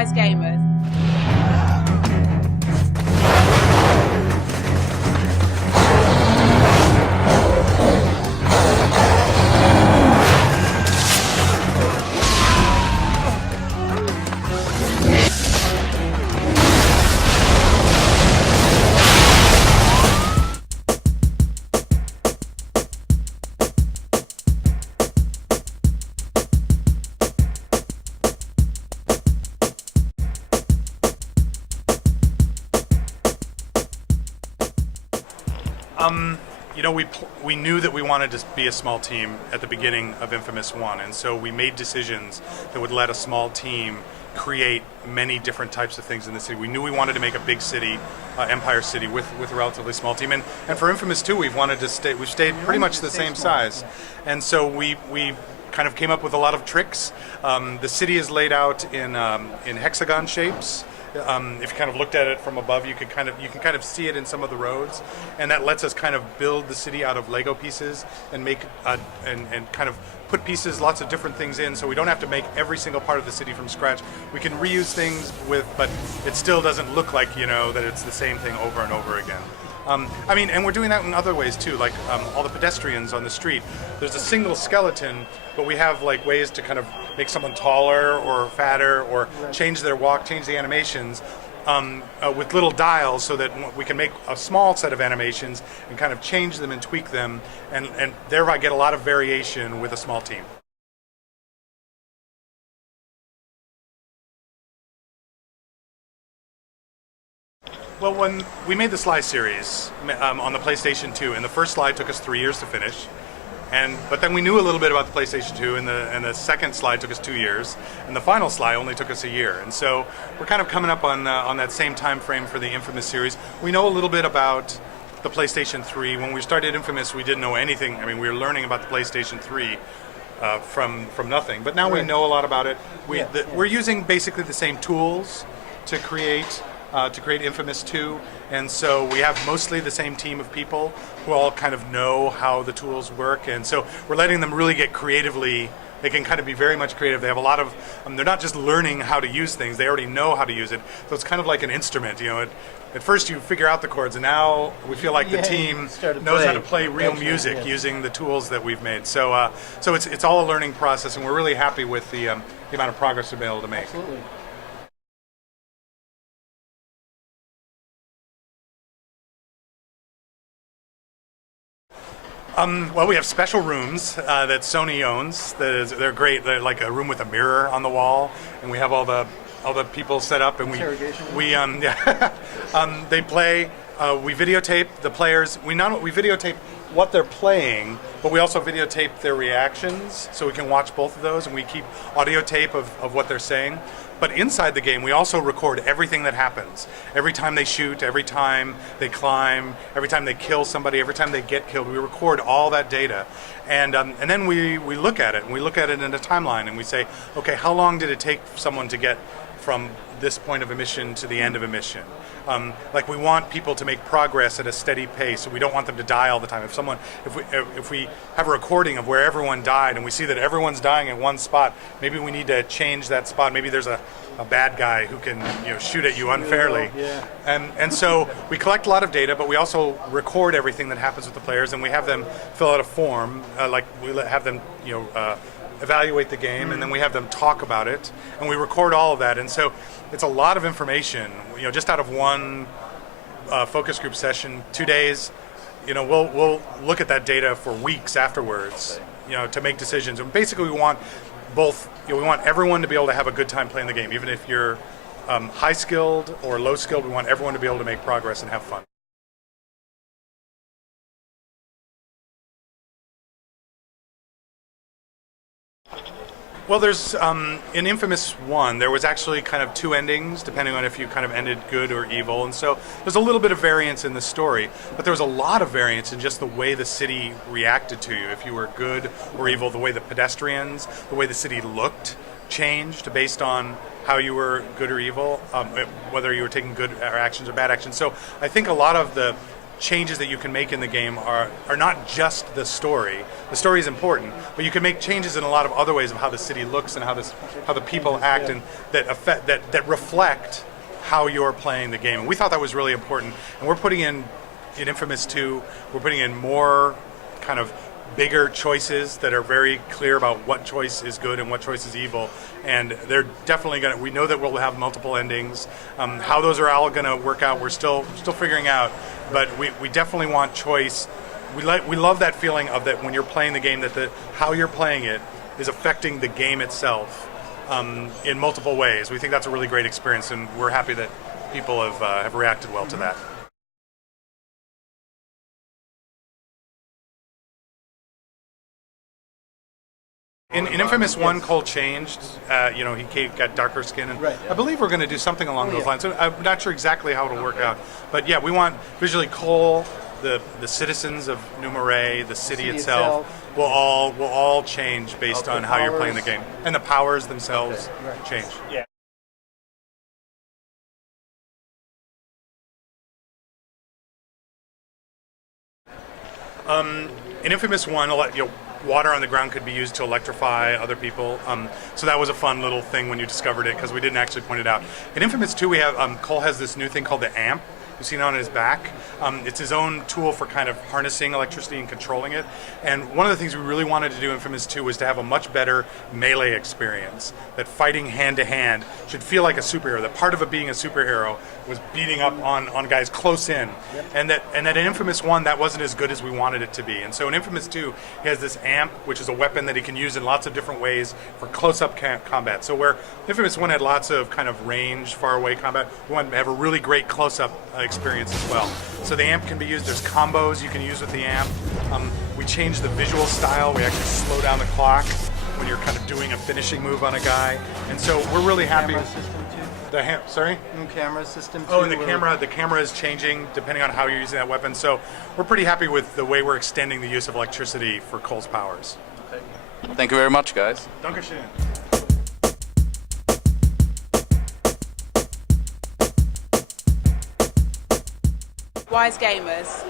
wise gamers. You know, we knew that we wanted to be a small team at the beginning of inFamous 1, and so we made decisions that would let a small team create many different types of things in the city. We knew we wanted to make a big city, Empire City, with a relatively small team, and for inFamous 2, we've stayed pretty much the same size, and so we kind of came up with a lot of tricks. The city is laid out in hexagon shapes. If you kind of looked at it from above, you can kind of see it in some of the roads, and that lets us kind of build the city out of Lego pieces and make and kind of put pieces, lots of different things in, so we don't have to make every single part of the city from scratch. We can reuse things but it still doesn't look like, you know, that it's the same thing over and over again. I mean, and we're doing that in other ways too, like all the pedestrians on the street. There's a single skeleton, but we have like ways to kind of make someone taller or fatter or change their walk, change the animations with little dials, so that we can make a small set of animations and kind of change them and tweak them, and thereby get a lot of variation with a small team. Well, when we made the Sly series on the PlayStation 2, and the first Sly took us 3 years to finish, but then we knew a little bit about the PlayStation 2, and the second Sly took us 2 years, and the final Sly only took us a year. And so we're kind of coming up on that same time frame for the inFamous series. We know a little bit about the PlayStation 3. When we started inFamous, we didn't know anything. I mean, we were learning about the PlayStation 3 from nothing, but now we know a lot about it. We're using basically the same tools to create inFamous 2, and so we have mostly the same team of people who all kind of know how the tools work, and so we're letting them really get creatively. They can kind of be very much creative. They have a lot of, they're not just learning how to use things, they already know how to use it, so it's kind of like an instrument, you know. At first you figure out the chords, and now we feel like the team knows how to play real music using the tools that we've made. So it's all a learning process, and we're really happy with the amount of progress we've been able to make. Absolutely. Well, we have special rooms that Sony owns. They're great. They're like a room with a mirror on the wall, and we have all the people set up, and they play. We videotape the players. We videotape what they're playing, but we also videotape their reactions, so we can watch both of those, and we keep audio tape of what they're saying. But inside the game, we also record everything that happens. Every time they shoot, every time they climb, every time they kill somebody, every time they get killed, we record all that data. And then we look at it, and we look at it in a timeline, and we say, okay, how long did it take someone to get from this point of a mission to the end of a mission? Like, we want people to make progress at a steady pace, so we don't want them to die all the time. If we have a recording of where everyone died, and we see that everyone's dying in one spot, maybe we need to change that spot. Maybe there's a bad guy who can, you know, shoot at you unfairly. And so we collect a lot of data, but we also record everything that happens with the players, and we have them fill out a form. Like, we have them, you know, evaluate the game, and then we have them talk about it, and we record all of that. And so it's a lot of information, you know, just out of one focus group session, 2 days. You know, we'll look at that data for weeks afterwards, you know, to make decisions. And basically we want both, you know, we want everyone to be able to have a good time playing the game, even if you're high skilled or low skilled. We want everyone to be able to make progress and have fun. Well, there's, in inFamous 1, there was actually kind of 2 endings, depending on if you kind of ended good or evil, and so there's a little bit of variance in the story, but there was a lot of variance in just the way the city reacted to you. If you were good or evil, the way the pedestrians, the way the city looked changed based on how you were good or evil, whether you were taking good actions or bad actions. So I think a lot of the changes that you can make in the game are not just the story. The story is important, but you can make changes in a lot of other ways of how the city looks and how the people act, and that reflect how you're playing the game. And we thought that was really important. And we're putting in inFamous 2, we're putting in more kind of bigger choices that are very clear about what choice is good and what choice is evil, and they're definitely going to, we know that we'll have multiple endings. How those are all going to work out, we're still figuring out, but we definitely want choice. We love that feeling of that when you're playing the game, that how you're playing it is affecting the game itself in multiple ways. We think that's a really great experience, and we're happy that people have reacted well to that. In inFamous 1, Cole changed. He got darker skin, and I believe we're going to do something along those lines. So I'm not sure exactly how it'll work out, but yeah, we want visually Cole, the citizens of New Marais, the city itself will all change based on how you're playing the game, and the powers themselves change. Yeah. In inFamous 1, water on the ground could be used to electrify other people. So that was a fun little thing when you discovered it, because we didn't actually point it out. In inFamous 2, we have Cole has this new thing called the amp. You see it on his back. It's his own tool for kind of harnessing electricity and controlling it. And one of the things we really wanted to do in inFamous 2 was to have a much better melee experience. That fighting hand to hand should feel like a superhero. That part of being a superhero was beating up on guys close in. Yep. And that in inFamous 1 that wasn't as good as we wanted it to be. And so in inFamous 2 he has this amp, which is a weapon that he can use in lots of different ways for close-up combat. So where inFamous 1 had lots of kind of range, far-away combat, we wanted to have a really great close-up experience as well. So the amp can be used, there's combos you can use with the amp. We changed the visual style, we actually slow down the clock when you're kind of doing a finishing move on a guy. And so we're really happy. Camera system too. Sorry? New camera system too. Oh, and the camera is changing depending on how you're using that weapon. So we're pretty happy with the way we're extending the use of electricity for Cole's powers. Okay. Thank you very much, guys. Dankeschön. Wise Gamers.